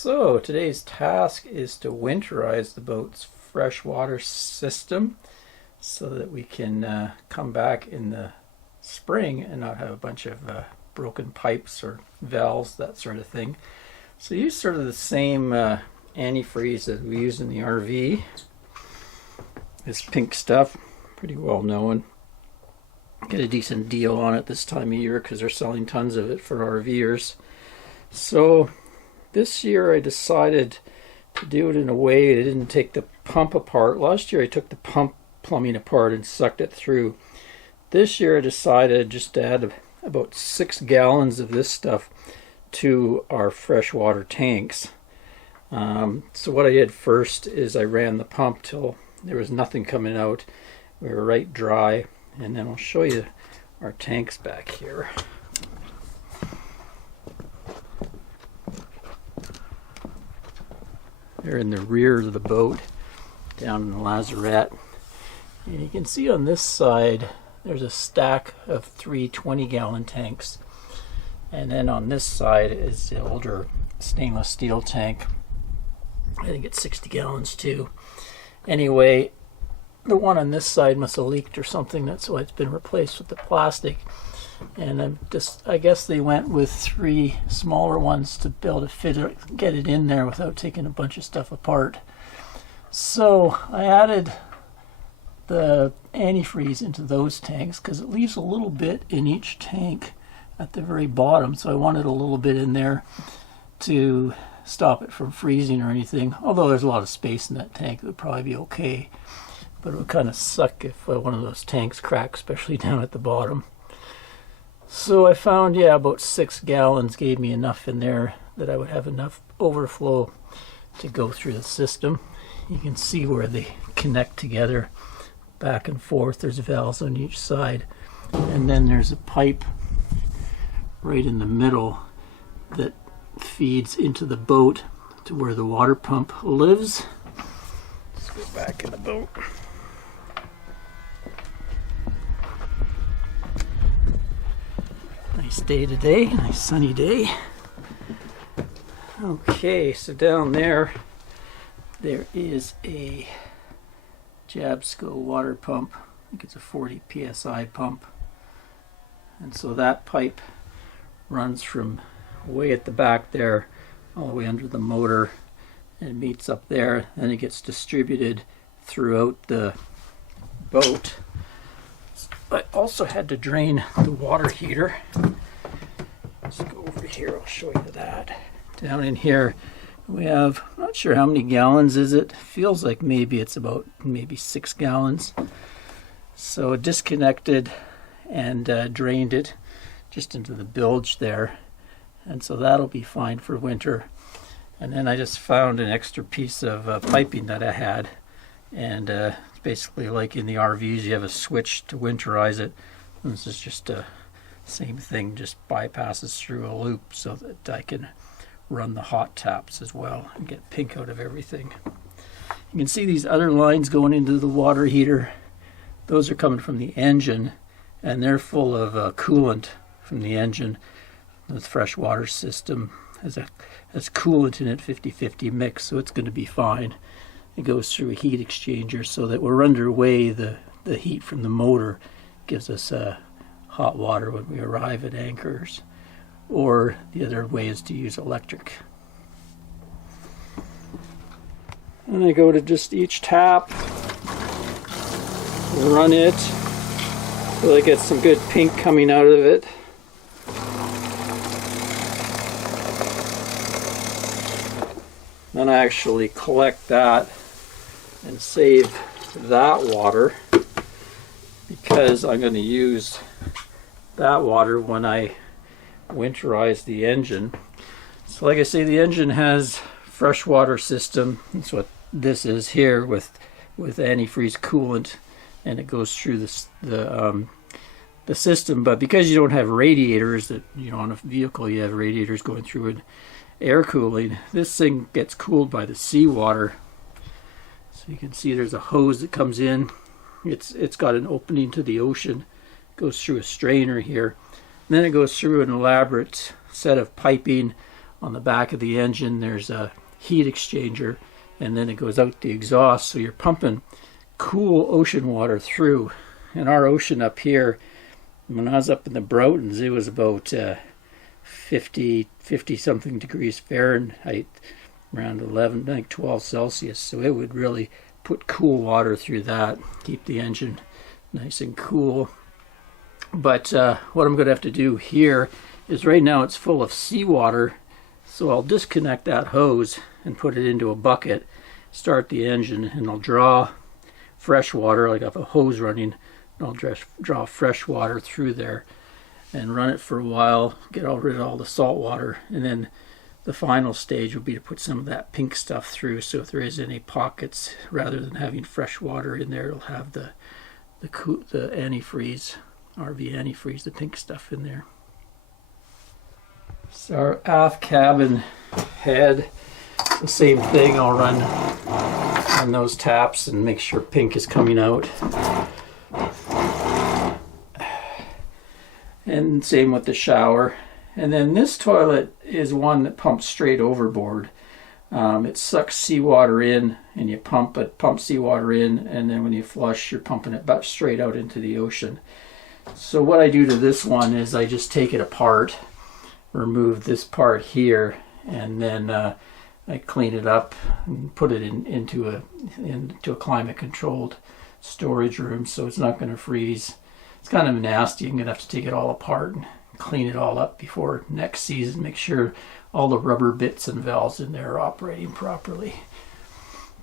So today's task is to winterize the boat's freshwater system so that we can come back in the spring and not have a bunch of broken pipes or valves, that sort of thing. So use sort of the same antifreeze that we use in the RV. This pink stuff, pretty well known. Get a decent deal on it this time of year because they're selling tons of it for RVers. So this year I decided to do it in a way that didn't take the pump apart. Last year I took the pump plumbing apart and sucked it through. This year I decided just to add about 6 gallons of this stuff to our freshwater tanks. So what I did first is I ran the pump till there was nothing coming out. We were right dry, and then I'll show you our tanks back here. They're in the rear of the boat down in the lazarette, and you can see on this side there's a stack of 3 20-gallon tanks, and then on this side is the older stainless steel tank. I think it's 60 gallons too. Anyway, the one on this side must have leaked or something. That's why it's been replaced with the plastic. And I guess they went with 3 smaller ones to be able to fit it, get it in there without taking a bunch of stuff apart. So I added the antifreeze into those tanks because it leaves a little bit in each tank at the very bottom. So I wanted a little bit in there to stop it from freezing or anything. Although there's a lot of space in that tank, it would probably be okay. But it would kind of suck if one of those tanks cracked, especially down at the bottom. So I found, yeah, about 6 gallons gave me enough in there that I would have enough overflow to go through the system. You can see where they connect together back and forth. There's valves on each side. And then there's a pipe right in the middle that feeds into the boat to where the water pump lives. Let's go back in the boat. Nice day today, nice sunny day. Okay, so down there is a Jabsco water pump. I think it's a 40 psi pump. And so that pipe runs from way at the back there all the way under the motor and meets up there, and it gets distributed throughout the boat. I also had to drain the water heater. Let's go over here, I'll show you that. Down in here we have, I'm not sure how many gallons is it. Feels like maybe it's about 6 gallons. So disconnected and drained it just into the bilge there. And so that'll be fine for winter. And then I just found an extra piece of piping that I had. And it's basically like in the RVs, you have a switch to winterize it. And this is just a same thing, just bypasses through a loop so that I can run the hot taps as well and get pink out of everything. You can see these other lines going into the water heater. Those are coming from the engine, and they're full of coolant from the engine. The freshwater system has coolant in it, 50-50 mix, so it's going to be fine. It goes through a heat exchanger so that we're underway. The heat from the motor gives us hot water when we arrive at anchors. Or the other way is to use electric. And I go to just each tap, run it, so I get some good pink coming out of it. Then I actually collect that and save that water because I'm going to use that water when I winterize the engine. So like I say, the engine has freshwater system. That's what this is here with antifreeze coolant, and it goes through the system. But because you don't have radiators, that on a vehicle you have radiators going through it, air cooling, this thing gets cooled by the seawater. So you can see there's a hose that comes in. It's got an opening to the ocean, goes through a strainer here, and then it goes through an elaborate set of piping On the back of the engine there's a heat exchanger, and then it goes out the exhaust, so you're pumping cool ocean water through. And our ocean up here, when I was up in the Broughtons, it was about 50 something degrees Fahrenheit, around 11, I think 12 Celsius. So it would really put cool water through that, keep the engine nice and cool. But what I'm going to have to do here is, right now it's full of seawater, so I'll disconnect that hose and put it into a bucket, start the engine, and I'll draw fresh water, like I have a hose running, and I'll draw fresh water through there and run it for a while, get rid of all the salt water, and then the final stage will be to put some of that pink stuff through, so if there is any pockets, rather than having fresh water in there, it'll have the antifreeze, RV antifreeze, the pink stuff in there. So our aft cabin head, the same thing. I'll run on those taps and make sure pink is coming out. And same with the shower. And then this toilet is one that pumps straight overboard. It sucks seawater in, and you pump seawater in, and then when you flush, you're pumping it back straight out into the ocean. So what I do to this one is I just take it apart, remove this part here, and then I clean it up and put it into a climate controlled storage room, so it's not going to freeze. It's kind of nasty. I'm going to have to take it all apart and clean it all up before next season, make sure all the rubber bits and valves in there are operating properly.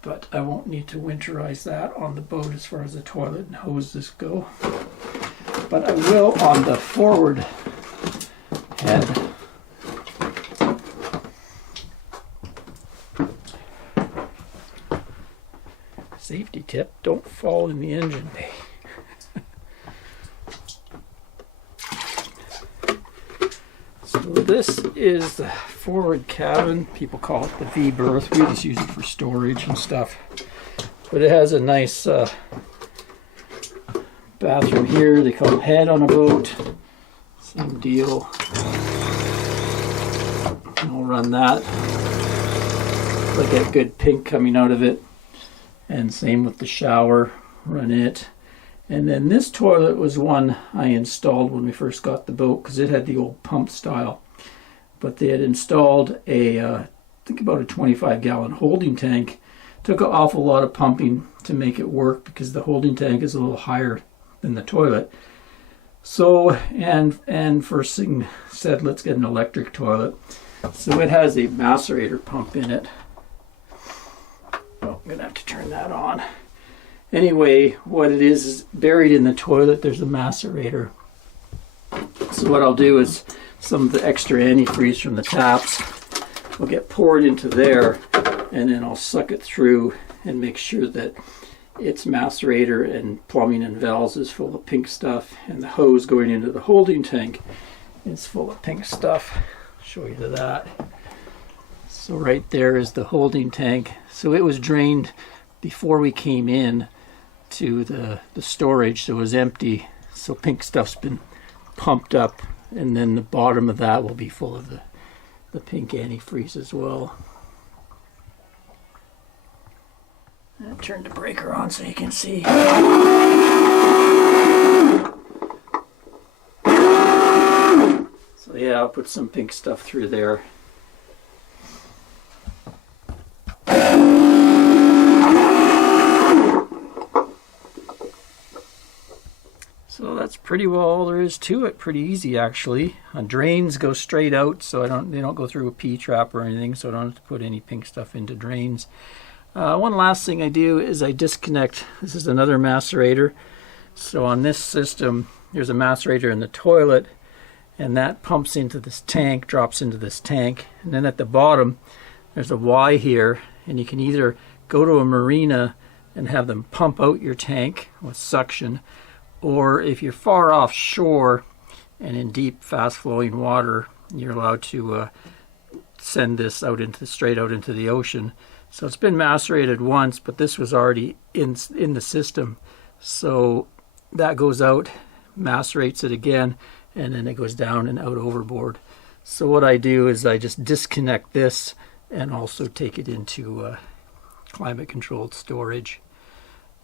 But I won't need to winterize that on the boat as far as the toilet and hoses go. But I will on the forward head. Safety tip, don't fall in the engine bay. So this is the forward cabin. People call it the V-berth. We just use it for storage and stuff. But it has a nice bathroom here. They call it head on a boat. Same deal. I'll run that. Look at good pink coming out of it. And same with the shower, run it. And then this toilet was one I installed when we first got the boat, because it had the old pump style. But they had installed I think about a 25-gallon holding tank. Took an awful lot of pumping to make it work, because the holding tank is a little higher than the toilet. So, and first thing said, let's get an electric toilet. So it has a macerator pump in it. Oh, I'm going to have to turn that on. Anyway, what it is buried in the toilet, there's a macerator. So what I'll do is some of the extra antifreeze from the taps will get poured into there, and then I'll suck it through and make sure that its macerator and plumbing and valves is full of pink stuff, and the hose going into the holding tank is full of pink stuff. I'll show you that. So right there is the holding tank. So it was drained before we came in to the storage, so it was empty. So pink stuff's been pumped up, and then the bottom of that will be full of the pink antifreeze as well. And turn the breaker on so you can see. So yeah, I'll put some pink stuff through there. So that's pretty well all there is to it. Pretty easy actually. Drains go straight out, so they don't go through a P-trap or anything, so I don't have to put any pink stuff into drains. One last thing I do is I disconnect. This is another macerator. So on this system, there's a macerator in the toilet, and that pumps into this tank, drops into this tank, and then at the bottom there's a Y here, and you can either go to a marina and have them pump out your tank with suction, or if you're far offshore and in deep, fast-flowing water, you're allowed to send this out straight out into the ocean. So it's been macerated once, but this was already in the system. So that goes out, macerates it again, and then it goes down and out overboard. So what I do is I just disconnect this and also take it into climate controlled storage.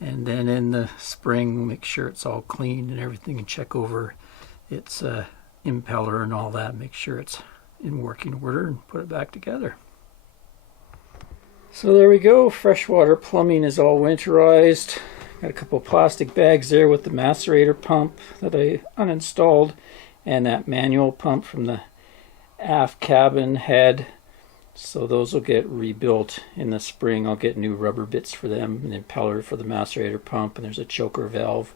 And then in the spring, make sure it's all clean and everything, and check over its impeller and all that, make sure it's in working order, and put it back together. So there we go, freshwater plumbing is all winterized. Got a couple of plastic bags there with the macerator pump that I uninstalled, and that manual pump from the aft cabin head. So those will get rebuilt in the spring. I'll get new rubber bits for them, an impeller for the macerator pump, and there's a choker valve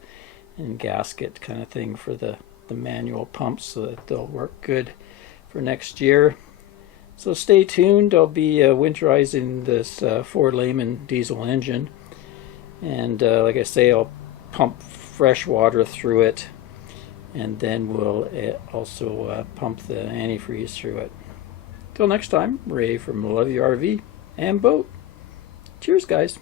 and gasket kind of thing for the manual pumps, so that they'll work good for next year. So stay tuned. I'll be winterizing this Ford Lehman diesel engine, and like I say, I'll pump fresh water through it, and then we'll also pump the antifreeze through it. Till next time, Ray from Love Your RV and Boat. Cheers, guys.